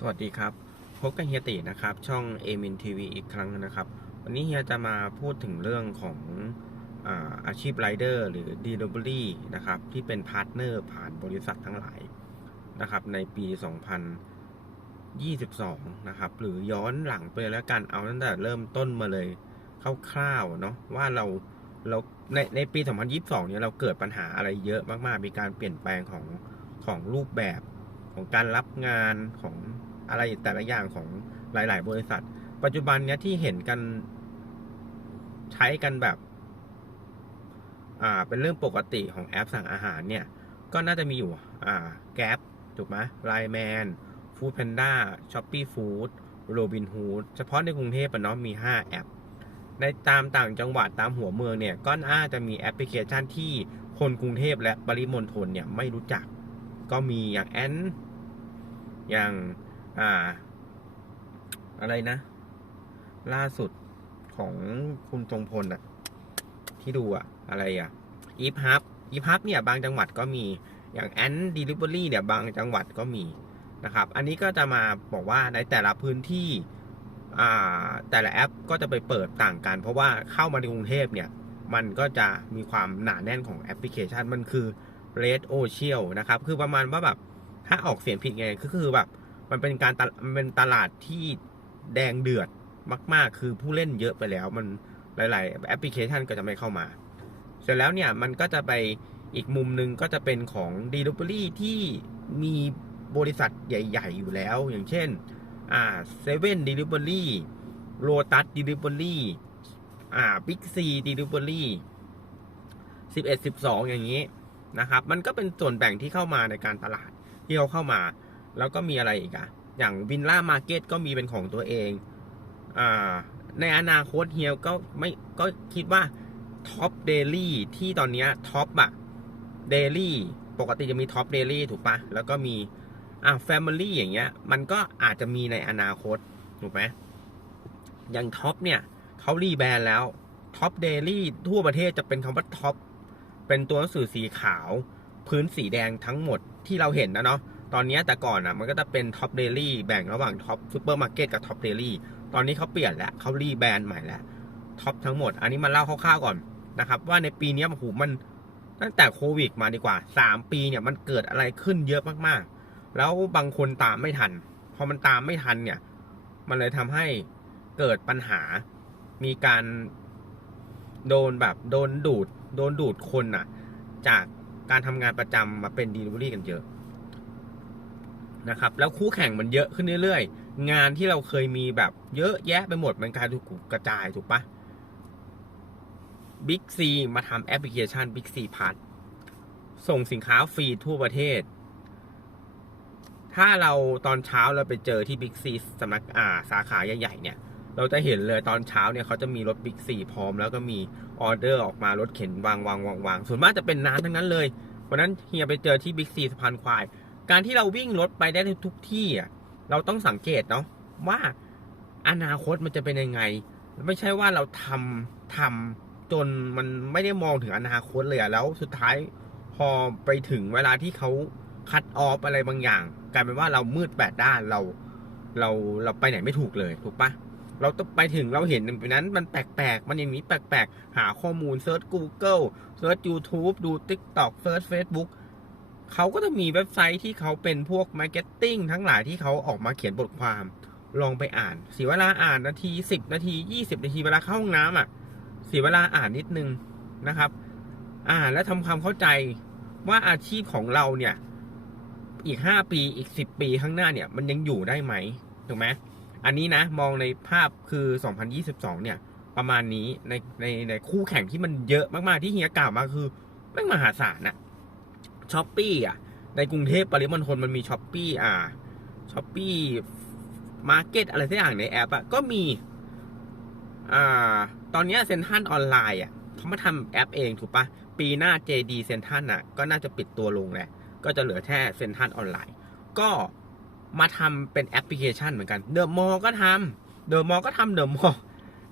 สวัสดีครับ พบกับเฮียตินะครับ ช่องเอมินทีวีอีกครั้งนะครับ วันนี้เฮียจะมาพูดถึงเรื่องของอาอาชีพไรเดอร์หรือ Delivery นะครับ ที่เป็นพาร์ทเนอร์ผ่านบริษัททั้งหลายนะครับ ในปี 2022 นะครับ หรือย้อนหลังไปแล้วกันเอาตั้งแต่เริ่มต้นมาเลยคร่าวๆเนาะว่าเราเราในในปี 2022 เนี่ยเราเกิดปัญหาอะไรเยอะมากๆ มีการเปลี่ยนแปลงของของรูปแบบ ของการรับงานของอะไรแต่ละอย่างของหลาย ๆ บริษัท ปัจจุบันเนี้ยที่เห็นกันใช้กันแบบ อ่า เป็นเรื่องปกติของแอปสั่งอาหารเนี่ย ก็น่าจะมีอยู่ อ่า แก p ถูกไหมไลแมนฟู้ดแพนด้าช้อปปี้ฟู้ดโรบินฮูดเฉพาะในกรุงเทพอะเนาะมี 5 แอป ในตามต่างจังหวัดตามหัวเมืองเนี่ย ก็น่าจะมีแอปพลิเคชันที่คนกรุงเทพและปริมณฑลเนี่ยไม่รู้จัก ก็มีอย่างแอน อย่างอ่า อะไรนะ ล่าสุดของคุณทรงพลอะที่ดูอะอะไรอะอีฟฮับอีฟฮับเนี่ย บางจังหวัดก็มีอย่างแอนดิลิเวอรี่เนี่ย บางจังหวัดก็มีนะครับ อันนี้ก็จะมาบอกว่าในแต่ละพื้นที่อ่าแต่ละแอปก็จะไปเปิดต่างกัน เพราะว่าเข้ามาในกรุงเทพเนี่ย มันก็จะมีความหนาแน่นของแอปพลิเคชันมันคือ Red Ocean นะครับ คือประมาณว่าแบบ ถ้าออกเสียงผิดไงก็คือแบบมันเป็นการตมันเป็นตลาดที่แดงเดือดมาก ๆ คือผู้เล่นเยอะไปแล้ว มันหลาย ๆ แอปพลิเคชันก็จะไม่เข้ามา เสร็จแล้วเนี่ยมันก็จะไปอีกมุมหนึ่งก็จะเป็นของ Delivery ที่มีบริษัทใหญ่ ๆ อยู่แล้ว อย่างเช่นอ่าเซเว่นเดลิเวอรี่โ t ตัสเดลิเวอรี่อ่าบิ๊กซีเดลิเวอรี่สิบเอ็ดสิบสองอย่างนี้นะครับ มันก็เป็นส่วนแบ่งที่เข้ามาในการตลาด ที่เขาเข้ามา แล้วก็มีอะไรอีกอะอย่างวินล่ามาร์เก็ตก็มีเป็นของตัวเอง อ่า ในอนาคตเฮียก็ไม่ก็คิดว่าท็อปเดลี่ที่ตอนนี้ท็อปอะเดลี่ปกติจะมีท็อปเดลี่ถูกปะแล้วก็มีอะแฟมิลี่อย่างเงี้ย มันก็อาจจะมีในอนาคต ถูกไหมอย่างท็อปเนี่ยเขารีแบรนด์แล้วท็อปเดลี่ทั่วประเทศจะเป็นคำว่าท็อปเป็นตัวหนังสือสีขาว พื้นสีแดงทั้งหมด ที่เราเห็นนะเนาะตอนนี้แต่ก่อนอะมันก็จะเป็นท็อปเดลี่แบ่งระหว่างท็อปซูเปอร์มาร์เก็ตกับท็อปเดลี่ตอนนี้เขาเปลี่ยนแล้วเขารีแบรนด์ใหม่แล้วท็อปทั้งหมด อันนี้มาเล่าคร่าวๆก่อนนะครับ ว่าในปีนี้โอ้โหมันตั้งแต่โควิดมาดีกว่าสามปีเนี่ยมันเกิดอะไรขึ้นเยอะมากๆ แล้วบางคนตามไม่ทัน พอมันตามไม่ทันเนี่ย มันเลยทำให้เกิดปัญหา มีการโดนแบบโดนดูด โดนดูดคนน่ะ จาก การทำงานประจำมาเป็น Delivery กันเยอะนะครับ แล้วคู่แข่งมันเยอะขึ้นเรื่อยๆ งานที่เราเคยมีแบบเยอะแยะไปหมดมันกลายถูกกระจายถูกปะ Big C มาทำแอปพลิเคชัน Big C p a s ส่งสินค้าฟรีทั่วประเทศ ถ้าเราตอนเช้าเราไปเจอที่บิ๊กซีสำนักอ่าสาขาใหญ่ๆเนี่ย เราจะเห็นเลยตอนเช้าเนี่ยเขาจะมีรถบิ๊กซีพร้อมแล้วก็มี ออเดอร์ออกมารถเข็นวางวางวางวางส่วนมากจะเป็นน้ำทั้งนั้นเลยวันนั้นเฮียไปเจอที่บิ๊กซีสะพานควาย การที่เราวิ่งรถไปได้ทุกที่อะเราต้องสังเกตเนาะว่าอนาคตมันจะเป็นยังไง ไม่ใช่ว่าเราทำทำจนมันไม่ได้มองถึงอนาคตเลยอะแล้วสุดท้ายพอไปถึงเวลาที่เขาคัดออฟอะไรบางอย่าง กลายเป็นว่าเรามืดแปดด้านเรา เราเราไปไหนไม่ถูกเลยถูกปะ เราต้องไปถึงเราเห็นแบบนั้นมันแปลกๆ มันอย่างนี้แปลกๆ หาข้อมูลเซิร์ช Google เซิร์ช YouTube ดู TikTok เซิร์ช Facebook เขาก็จะมีเว็บไซต์ที่เขาเป็นพวกมาร์เก็ตติ้งทั้งหลายที่เขาออกมาเขียนบทความ ลองไปอ่านเสียเวลาอ่านนาที 10 นาที 20 นาทีเวลาเข้าห้องน้ำอะเสียเวลาอ่านนิดนึงนะครับ อ่านและทำความเข้าใจว่าอาชีพของเราเนี่ย อีกห้าปีอีกสิบปีข้างหน้าเนี่ย มันยังอยู่ได้ไหมถูกไหม อันนี้นะมองในภาพคือ 2022 เนี่ย ประมาณนี้ในในในคู่แข่งที่มันเยอะมากๆที่เฮียกล่าวมาคือแม่งมหาศาลนะช้อปปี้อะในกรุงเทพปริมณฑลมันมีช้อปปี้อ่าช้อปปี้มาร์เก็ตอะไรสักอย่างในแอปอะก็มี อ่า ตอนนี้เซ็นทรัลออนไลน์อะเขามาทำแอปเองถูกปะปีหน้า JD เซ็นทรัลอะก็น่าจะปิดตัวลงแหละก็จะเหลือแค่เซ็นทรัลออนไลน์ ก็ มาทำเป็นแอปพลิเคชันเหมือนกันเดอะมอลก็ทำเดอะมอลก็ทำเดอะมอล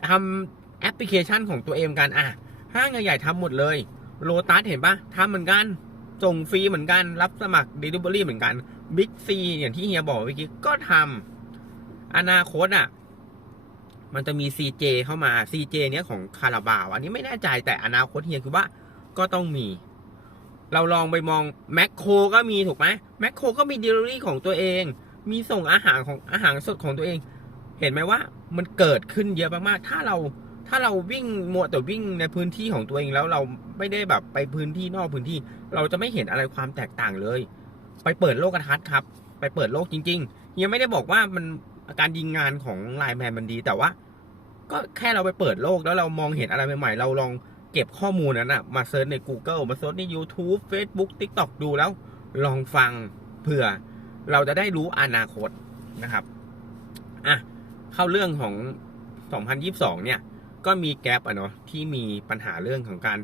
ทำแอปพลิเคชันของตัวเองกันอะห้างใหญ่ๆทำหมดเลยโลตัสเห็นปะทำเหมือนกันส่งฟรีเหมือนกัน รับสมัคร Delivery เหมือนกันบิ๊กซีอย่างที่เฮียบอกเมื่อกี้ก็ทำอนาคตอะ มันจะมี CJ เข้ามา CJ เนี้ยของคาราบาว อันนี้ไม่แน่ใจแต่อนาคตเฮียคือว่าก็ต้องมี เราลองไปมองแมคโครก็มีถูกไหมแมคโครก็มีเดลิเวอรี่ของตัวเอง มีส่งอาหารของอาหารสดของตัวเอง เห็นไหมว่ามันเกิดขึ้นเยอะมากๆถ้าเราถ้าเราวิ่งมัวแต่วิ่งในพื้นที่ของตัวเองแล้วเราไม่ได้แบบไปพื้นที่นอกพื้นที่ เราจะไม่เห็นอะไรความแตกต่างเลย ไปเปิดโลกทัศน์ครับ ไปเปิดโลกจริงๆยังไม่ได้บอกว่ามันการยิงงานของไลน์แมนมันดีแต่ว่า ก็แค่เราไปเปิดโลกแล้วเรามองเห็นอะไรใหม่ๆเราลอง เก็บข้อมูลนั้นอะมาเซิร์ชใน Google มาเซิร์ชใน YouTube Facebook TikTok ดูแล้ว ลองฟังเผื่อเราจะได้รู้อนาคตนะครับอะเข้าเรื่องของ 2022 เนี่ย ก็มีแกลบอะเนาะที่มีปัญหาเรื่องของการ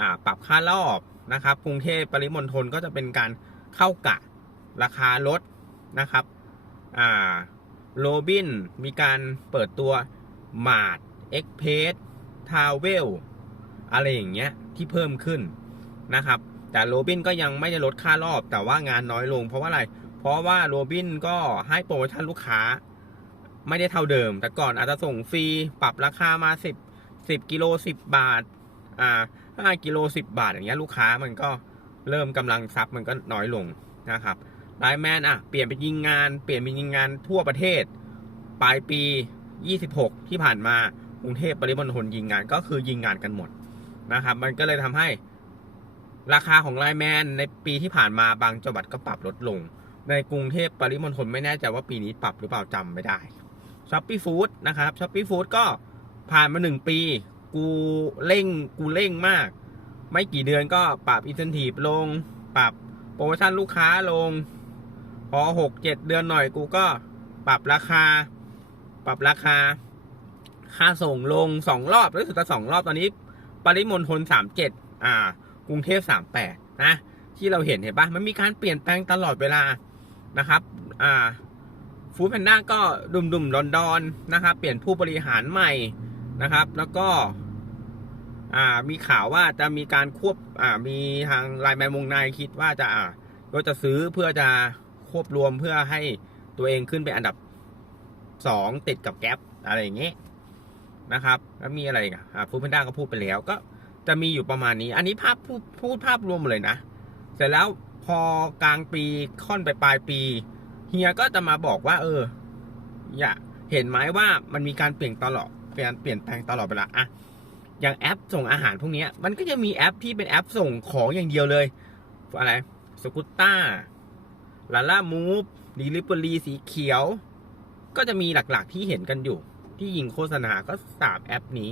อ่าปรับค่ารอบนะครับกรุงเทพปริมณฑลก็จะเป็นการเข้ากะราคารถนะครับอ่าโรบินมีการเปิดตัวมาดเอ็กเพสทาวเวล อะไรอย่างเงี้ยที่เพิ่มขึ้นนะครับ แต่โรบินก็ยังไม่ได้ลดค่ารอบ แต่ว่างานน้อยลง เพราะว่าอะไร เพราะว่าโรบินก็ให้โปรโมชั่นลูกค้า ไม่ได้เท่าเดิม แต่ก่อนอาจจะส่งฟรีปรับราคามาสิบสิบกิโลสิบบาทอ่าห้ากิโลสิบบาทอย่างเงี้ยลูกค้ามันก็เริ่มกำลังซับมันก็น้อยลงนะครับไลน์แมนอะเปลี่ยนเป็นยิงงานเปลี่ยนเป็นยิงงานทั่วประเทศ ปลายปี 26 ที่ผ่านมากรุงเทพปริมณฑลยิงงานก็คือยิงงานกันหมด นะครับ มันก็เลยทำให้ราคาของไลแมนในปีที่ผ่านมาบางจังหวัดก็ปรับลดลง ในกรุงเทพปริมณฑลไม่แน่ใจว่าปีนี้ปรับหรือเปล่าจำไม่ได้ช้อปปี้ฟู้ดนะครับช้อปปี้ฟู้ดก็ผ่านมาหนึ่งปี กูเร่งกูเร่งมาก ไม่กี่เดือนก็ปรับอินเทนทีฟลง ปรับโปรโมชั่นลูกค้าลง พอหกเจ็ดเดือนหน่อยกูก็ปรับราคา ปรับราคา ค่าส่งลงสองรอบรู้สึกจะสองรอบตอนนี้ ปริมณฑลสามเจ็ดอ่ากรุงเทพสามแปดนะ ที่เราเห็นเห็นปะมันมีการเปลี่ยนแปลงตลอดเวลานะครับอ่าฟู้ดแพนด้าก็ดุมดุมดอนดอนนะครับ เปลี่ยนผู้บริหารใหม่นะครับ แล้วก็อ่ามีข่าวว่าจะมีการควบอ่ามีทางไลน์แมนวงในคิดว่าจะอ่าก็จะซื้อเพื่อจะควบรวมเพื่อให้ตัวเองขึ้นเป็นอันดับสองติดกับแก๊ปอะไรอย่างเงี้ย นะครับ แล้วมีอะไรอะฟูดแพนด้าก็พูดไปแล้ว ก็จะมีอยู่ประมาณนี้ อันนี้ภาพพูดภาพรวมเลยนะ เสร็จแล้วพอกลางปีค่อนไปปลายปีเฮียก็จะมาบอกว่า เออ อย่าเห็นไหมว่ามันมีการเปลี่ยนตลอดเปลี่ยนเปลี่ยนแปลงตลอดเวลาอะอย่างแอปส่งอาหารพวกนี้มันก็จะมีแอปที่เป็นแอปส่งของอย่างเดียวเลย อะไรสกุตต้าลาล่ามูฟดีลิเวอรี่สีเขียว ก็จะมีหลักๆที่เห็นกันอยู่ ที่ยิงโฆษณาก็สามแอปนี้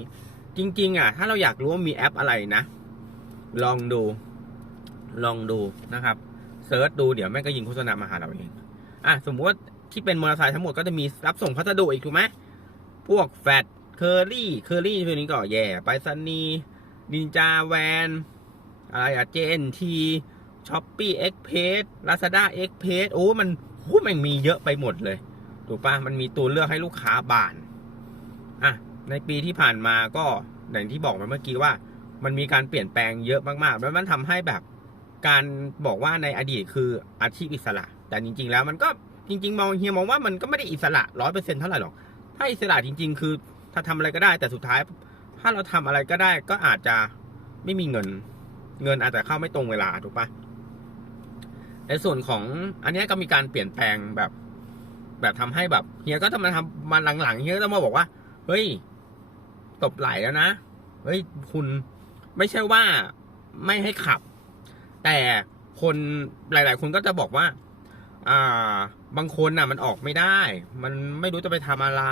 จริง ๆ อะ ถ้าเราอยากรู้ว่ามีแอปอะไรนะ ลองดู ลองดูนะครับเซิร์ชดูเดี๋ยวแม่ก็ยิงโฆษณามาหาเราเองอะสมมติว่าที่เป็นมอเตอร์ไซค์ทั้งหมดก็จะมีรับส่งพัสดุอีกถูกไหมพวกแฟดเคอรี่เคอรี่พวกนี้ก็แย่ไปซันนีดินจาแวนอะไรอะเจนทีช้อปปี้เอ็กเพสลาซาด้าเอ็กเพสโอ้ มันโอ้มันมีเยอะไปหมดเลย ถูกปะมันมีตัวเลือกให้ลูกค้าบาน อะในปีที่ผ่านมาก็อย่างที่บอกมาเมื่อกี้ว่า มันมีการเปลี่ยนแปลงเยอะมากๆ แล้วมันทำให้แบบการบอกว่าในอดีตคืออาชีพอิสระ แต่จริง ๆ แล้วมันก็จริง ๆ มองเฮียมองว่ามันก็ไม่ได้อิสระร้อยเปอร์เซ็นเท่าไหร่หรอก ถ้าอิสระจริง ๆ คือถ้าทำอะไรก็ได้ แต่สุดท้าย ถ้าเราทำอะไรก็ได้ก็อาจจะไม่มีเงิน เงินอาจจะเข้าไม่ตรงเวลาถูกปะในส่วนของอันนี้ก็มีการเปลี่ยนแปลงแบบ แบบทำให้แบบเฮียก็จะมาทำมาหลังๆเฮียก็จะมาบอกว่า เฮ้ย ตบไหลแล้วนะ เฮ้ย คุณไม่ใช่ว่าไม่ให้ขับ แต่คนหลาย ๆ คนก็จะบอกว่า อ่า บางคนน่ะ มันออกไม่ได้ มันไม่รู้จะไปทำอะไร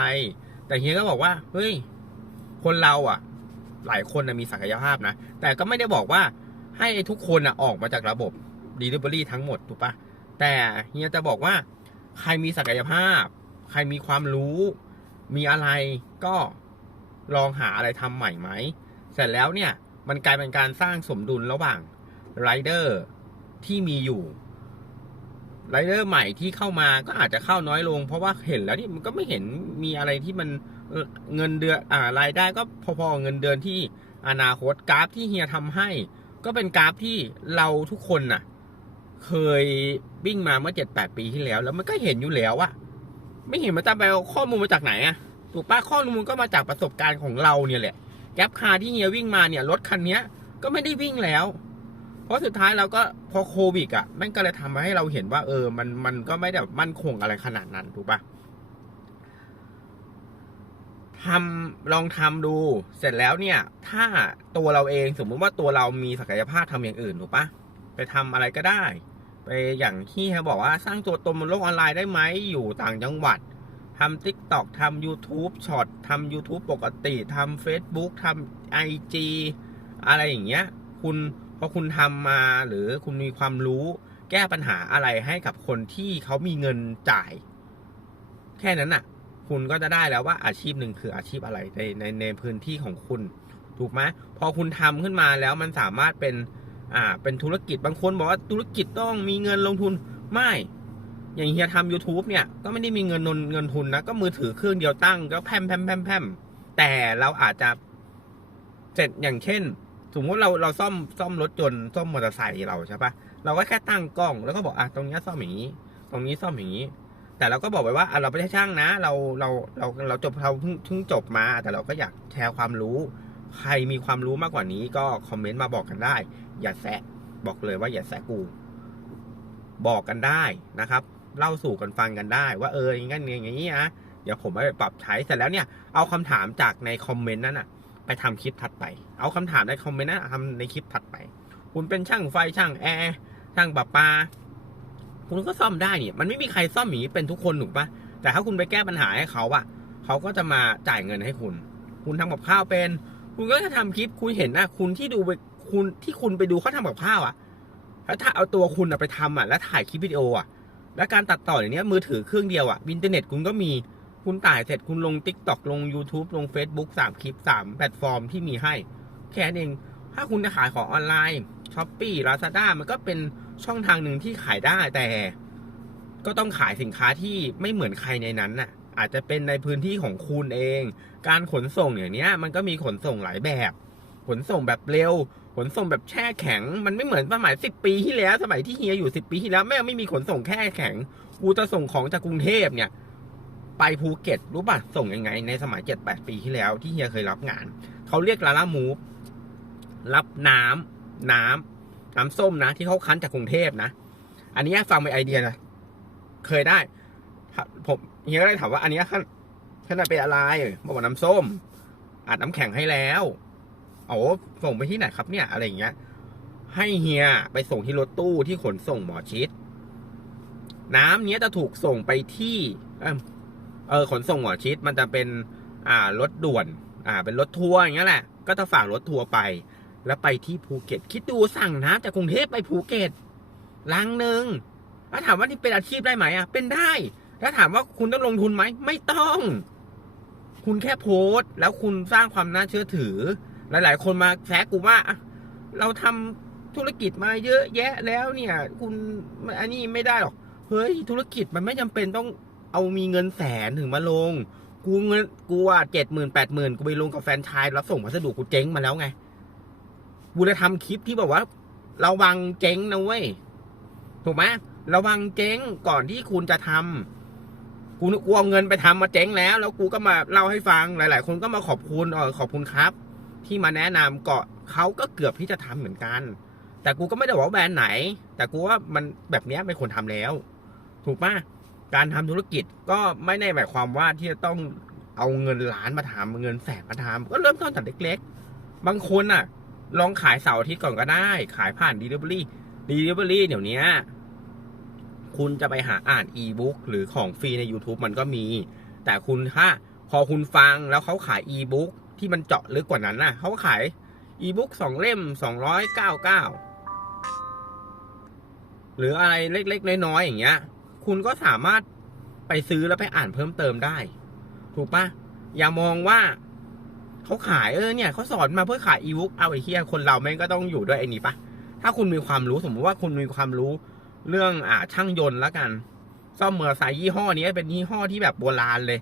แต่เฮียก็บอกว่า เฮ้ย คนเราอะ หลายคนนะมีศักยภาพนะ แต่ก็ไม่ได้บอกว่าให้ทุกคนอะออกมาจากระบบ Delivery ทั้งหมดถูกปะแต่เฮียจะบอกว่า ใครมีศักยภาพ ใครมีความรู้ มีอะไรก็ลองหาอะไรทำใหม่ไหม เสร็จแล้วเนี่ยมันกลายเป็นการสร้างสมดุลระหว่างไรเดอร์ที่มีอยู่ไรเดอร์ใหม่ที่เข้ามาก็อาจจะเข้าน้อยลง เพราะว่าเห็นแล้วนี่มันก็ไม่เห็นมีอะไรที่มันเงินเดือนอ่ารายได้ก็พอๆเงินเดือนที่อนาคตกราฟที่เฮียทำให้ ก็เป็นกราฟที่เราทุกคนน่ะ เคยวิ่งมาเมื่อเจ็ดแปดปีที่แล้ว แล้วมันก็เห็นอยู่แล้วอะ ไม่เห็นมันจะไปเอาข้อมูลมาจากไหนอะถูกปะข้อมูลก็มาจากประสบการณ์ของเราเนี่ยแหละ แก๊ปคาร์ที่เฮียวิ่งมาเนี่ยรถคันเนี้ยก็ไม่ได้วิ่งแล้ว เพราะสุดท้ายเราก็พอโควิดอะมันก็เลยทำมาให้เราเห็นว่า เออ มันมันก็ไม่ได้แบบมั่นคงอะไรขนาดนั้นถูกปะทำลองทำดูเสร็จแล้วเนี่ย ถ้าตัวเราเองสมมุติว่าตัวเรามีศักยภาพทำอย่างอื่นถูกปะไปทำอะไรก็ได้ ไปอย่างที่เขาบอกว่าสร้างตัวตนบนโลกออนไลน์ได้ไหมอยู่ต่างจังหวัดทำ Tik t o อกทำ YouTube ช็อตทำ YouTube ปกติทำ Facebook ทำ IG อะไรอย่างเงี้ย คุณพอคุณทำมาหรือคุณมีความรู้แก้ปัญหาอะไรให้กับคนที่เขามีเงินจ่าย แค่นั้นน่ะ คุณก็จะได้แล้วว่าอาชีพหนึ่งคืออาชีพอะไรในในในพื้นที่ของคุณ ถูกไหมพอคุณทำขึ้นมาแล้วมันสามารถเป็น อ่า เป็นธุรกิจบางคนบอกว่าธุรกิจต้องมีเงินลงทุนไม่ อย่างเฮียทำ YouTube เนี่ย ก็ไม่ได้มีเงินนนเงินทุนนะ ก็มือถือเครื่องเดียวตั้ง ก็แพมแพมแพมแพมแต่เราอาจจะเสร็จอย่างเช่น สมมติเราเราซ่อมซ่อมรถยนต์ซ่อมมอเตอร์ไซค์เราใช่ปะเราก็แค่ตั้งกล้อง แล้วก็บอกอะตรงนี้ซ่อมอย่างนี้ ตรงนี้ซ่อมอย่างนี้ แต่เราก็บอกไปว่าอะเราไม่ใช่ช่างนะ เราเราเราเราจบเราเพิ่งเพิ่งจบมา แต่เราก็อยากแชร์ความรู้ ใครมีความรู้มากกว่านี้ก็คอมเมนต์มาบอกกันได้ อย่าแซะบอกเลยว่าอย่าแซะกู บอกกันได้นะครับ เล่าสู่กันฟังกันได้ ว่าเอออย่างงี้อย่างนี้นะเดี๋ยวผมไปปรับใช้เสร็จแล้วเนี่ยเอาคำถามจากในคอมเมนต์นั้นอะไปทำคลิปถัดไป เอาคำถามในคอมเมนต์นั้นทำในคลิปถัดไป คุณเป็นช่างไฟช่างแอร์ช่างประปา คุณก็ซ่อมได้เนี่ยมันไม่มีใครซ่อมหมีเป็นทุกคนถูกปะแต่ถ้าคุณไปแก้ปัญหาให้เขาอะเขาก็จะมาจ่ายเงินให้คุณ คุณทำกับข้าวเป็น คุณก็จะทำคลิปคุณเห็นนะคุณที่ดูไป คุณที่คุณไปดูเขาทำกับข้าวอะแล้วถ้าเอาตัวคุณไปทำอะแล้วถ่ายคลิปวิดีโออะแล้วการตัดต่ออย่างเนี้ยมือถือเครื่องเดียวอะอินเทอร์เน็ตคุณก็มีคุณถ่ายเสร็จคุณลง t ิ k t o k ลง YouTube ลง Facebook สามคลิปสามแพลตฟอร์มที่มีให้ แค่นั้นเอง ถ้าคุณจะขายของออนไลน์ช้อปปี้ลาซาด้ามันก็เป็นช่องทางหนึ่งที่ขายได้แต่ ก็ต้องขายสินค้าที่ไม่เหมือนใครในนั้นน่ะ อาจจะเป็นในพื้นที่ของคุณเอง การขนส่งอย่างเนี้ย มันก็มีขนส่งหลายแบบ ขนส่งแบบเร็ว ขนส่งแบบแช่แข็ง มันไม่เหมือนสมัยสิบปีที่แล้ว สมัยที่เฮียอยู่สิบปีที่แล้วแม่ไม่มีขนส่งแช่แข็ง กูจะส่งของจากกรุงเทพเนี่ย ไปภูเก็ตรู้ป่ะส่งยังไง ในสมัยเจ็ดแปดปีที่แล้ว ที่เฮียเคยรับงานเขาเรียกลาล่ามูฟรับน้ำน้ำน้ำส้มนะ ที่เขาคั้นจากกรุงเทพนะ อันนี้ฟังเป็นไอเดียนะเคยได้ผมเฮียก็เลยถามว่าอันนี้ขั้นขั้นเป็นอะไรบอกว่าน้ำส้มอัดน้ำแข็งให้แล้ว โอ้ส่งไปที่ไหนครับเนี่ยอะไรอย่างเงี้ย ให้เฮียไปส่งที่รถตู้ที่ขนส่งหมอชิด น้ำเนี้ยจะถูกส่งไปที่ เออขนส่งหมอชิดมันจะเป็น อ่ารถด่วน อ่า เป็นรถทัวร์อย่างเงี้ยแหละ ก็จะฝากรถทัวร์ไป แล้วไปที่ภูเก็ต คิดดูสั่งน้ำจากกรุงเทพไปภูเก็ตลังหนึ่งแล้วถามว่านี่เป็นอาชีพได้ไหมอะ เป็นได้แล้วถามว่าคุณต้องลงทุนไหม ไม่ต้อง คุณแค่โพสต์ แล้วคุณสร้างความน่าเชื่อถือ หลาย ๆ คนมาแซกกูว่าเราทำธุรกิจมาเยอะแยะแล้วเนี่ย คุณอันนี้ไม่ได้หรอก เฮ้ย ธุรกิจมันไม่จำเป็นต้องเอามีเงินแสนถึงมาลง กูเงินกูอะเจ็ดหมื่นแปดหมื่นกูไปลงกับแฟนชายรับส่งพัสดุกูเจ๊งมาแล้วไง กูจะทำคลิปที่แบบว่าระวังเจ๊งนะเว้ย ถูกไหมระวังเจ๊งก่อนที่คุณจะทำกูกูเอาเงินไปทำมาเจ๊งแล้ว แล้วกูก็มาเล่าให้ฟังหลาย ๆ คนก็มาขอบคุณเออขอบคุณครับ ที่มาแนะนำเกาะเขาก็เกือบที่จะทำเหมือนกัน แต่กูก็ไม่ได้บอกว่าแบรนด์ไหน แต่กูว่ามันแบบนี้ไม่ควรทำแล้ว ถูกปะการทำธุรกิจก็ไม่ได้หมายความว่าที่จะต้องเอาเงินล้านมาทำเงินแสนมาทำก็เริ่มต้นจากเล็ก ๆ บางคนอะ ลองขายเสาร์อาทิตย์ก่อนก็ได้ ขายผ่าน Delivery Delivery เดี๋ยวนี้คุณจะไปหาอ่านอีบุ๊กหรือของฟรีใน YouTube มันก็มี แต่คุณถ้าพอคุณฟังแล้วเขาขายอีบุ๊ก ที่มันเจาะลึกกว่านั้นน่ะเขาก็ขายอีบุ๊กสองเล่มสองร้อยเก้าเก้าหรืออะไรเล็กๆน้อยๆอย่างเงี้ย คุณก็สามารถไปซื้อแล้วไปอ่านเพิ่มเติมได้ ถูกปะอย่ามองว่าเขาขายเออเนี่ยเขาสอนมาเพื่อขายอีบุ๊กเอาไอ้เฮียคนเราแม่งก็ต้องอยู่ด้วยไอ้นี่ปะถ้าคุณมีความรู้สมมติว่าคุณมีความรู้เรื่องอ่าช่างยนต์แล้วกันซ่อมเตอร์ไซยี่ห้อนี้เป็นยี่ห้อที่แบบโบราณเลย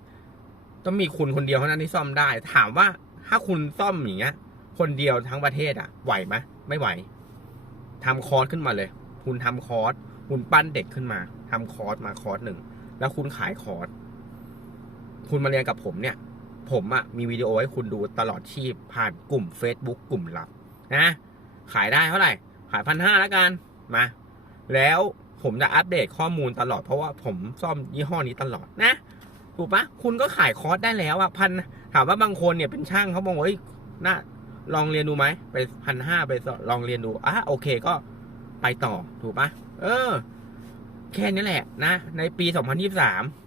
ต้องมีคุณคนเดียวเท่านั้นที่ซ่อมได้ ถามว่า ถ้าคุณซ่อมอย่างเงี้ย คนเดียวทั้งประเทศอะไหวไหมไม่ไหวทำคอร์สขึ้นมาเลย คุณทำคอร์สคุณปั้นเด็กขึ้นมาทำคอร์สมาคอร์สหนึ่งแล้วคุณขายคอร์สคุณมาเรียนกับผมเนี่ย ผมอะมีวิดีโอให้คุณดูตลอดชีพผ่านกลุ่ม Facebook กลุ่มลับนะขายได้เท่าไหร่ ขายพันห้าแล้วกันมา แล้วผมจะอัปเดตข้อมูลตลอดเพราะว่าผมซ่อมยี่ห้อนี้ตลอดนะถูกปะคุณก็ขายคอร์สได้แล้วอะพัน ถามว่าบางคนเนี่ยเป็นช่างเขาบอกว่าเฮ้ยน่าลองเรียนดูไหมไปพันห้าไปลองเรียนดูอะโอเคก็ไปต่อถูกปะเออ แค่นี้แหละนะ ในปี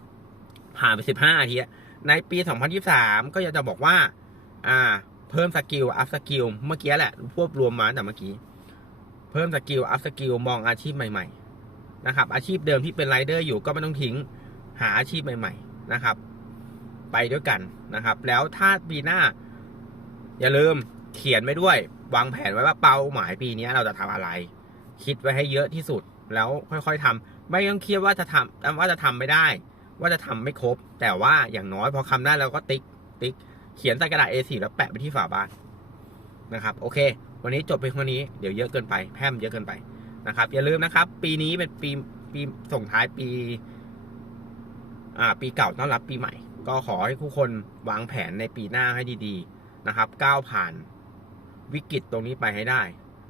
2023ผ่านไป15อาทิตย์ในปี2023ก็อยากจะบอกว่า อ่า เพิ่มสกิลอัพสกิลเมื่อกี้แหละรวบรวมมาแต่เมื่อกี้ เพิ่มสกิลอัพสกิลมองอาชีพใหม่ๆนะครับอาชีพเดิมที่เป็นไรเดอร์อยู่ก็ไม่ต้องทิ้งหาอาชีพใหม่ ๆ นะครับ ไปด้วยกันนะครับ แล้วถ้าปีหน้า อย่าลืมเขียนไว้ด้วย วางแผนไว้ว่าเป้าหมายปีนี้เราจะทำอะไร คิดไว้ให้เยอะที่สุด แล้วค่อยๆทำไม่ต้องคิดว่าจะทำว่าจะทำไม่ได้ ว่าจะทำไม่ครบ แต่ว่าอย่างน้อยพอคำได้เราก็ติ๊กติ๊กเขียนใส่กระดาษ A4 แล้วแปะไปที่ฝาบ้านนะครับ โอเค วันนี้จบไปเท่านี้เดี๋ยวเยอะเกินไปแพมเยอะเกินไปนะครับ อย่าลืมนะครับ ปีนี้เป็นปีปีส่งท้ายปี อ่า ปีเก่าต้อนรับปีใหม่ ก็ขอให้ทุกคนวางแผนในปีหน้าให้ดีๆนะครับ ก้าวผ่านวิกฤตตรงนี้ไปให้ได้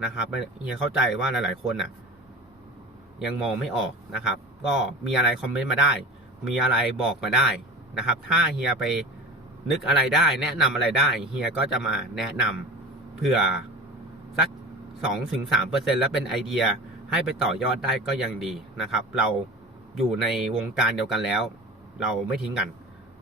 นะครับเฮียเข้าใจว่าหลายๆคนอะ ยังมองไม่ออกนะครับ ก็มีอะไรคอมเมนต์มาได้ มีอะไรบอกมาได้นะครับ ถ้าเฮียไปนึกอะไรได้แนะนำอะไรได้เฮียก็จะมาแนะนำเผื่อสักสองถึงสามเปอร์เซ็นแล้วเป็นไอเดียให้ไปต่อยอดได้ก็ยังดีนะครับ เราอยู่ในวงการเดียวกันแล้ว เราไม่ทิ้งกัน